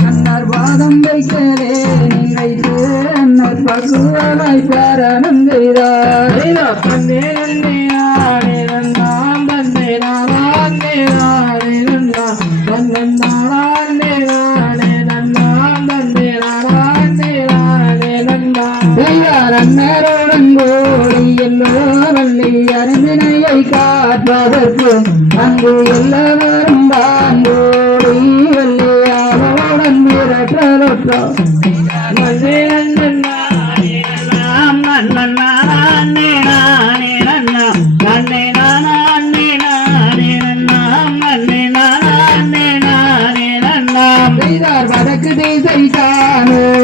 அன்னார் பாதம் வைக்கலே நினைத்து அன்னார் பகுவலாய் பாரணம் செய்தார். தன்னே நன்னே நானே நன்னாம் தன்னே நானே நானே நன்னாம் தன்னே நானே நானே நன்னாம் தன்னே நானே நானே நன்னாம் செய்யார் அன்னருடன் அருந்தினையை எல்லோ காப்பதற்கு அங்கு எல்லவரும் பாண்டோடி வள்ளி அவளுடன் மிரட்டலுற்றோம் வடக்கு நன்னே தானே.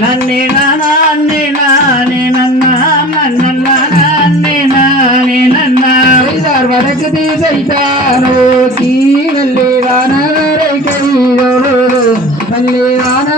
நன்னே நானே நானே நன்னாம் நன்னன் நானே நானே நன்னாம் செய்தார் வடக்கு திசை தீ நல்லே வானவரை கையோடு நல்லே வானவரை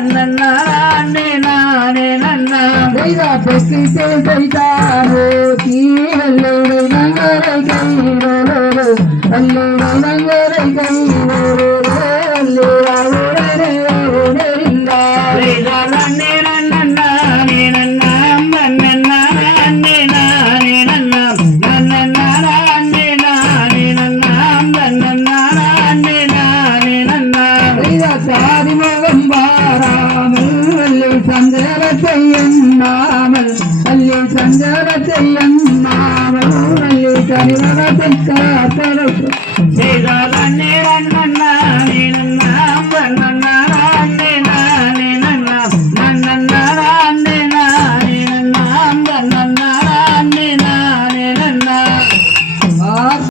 நன்னாம் நன்னன் நானே நானே நன்னாம் செய்தார் பெக்கி செய்தாரோ கீழல்லூரை நங்கரை கைரோடு செய்யண்ணாமல் ஐயோ சஞ்சார செய்யண்ணாமல் ஐயோ கரிவரத்தை காத்தரப்பு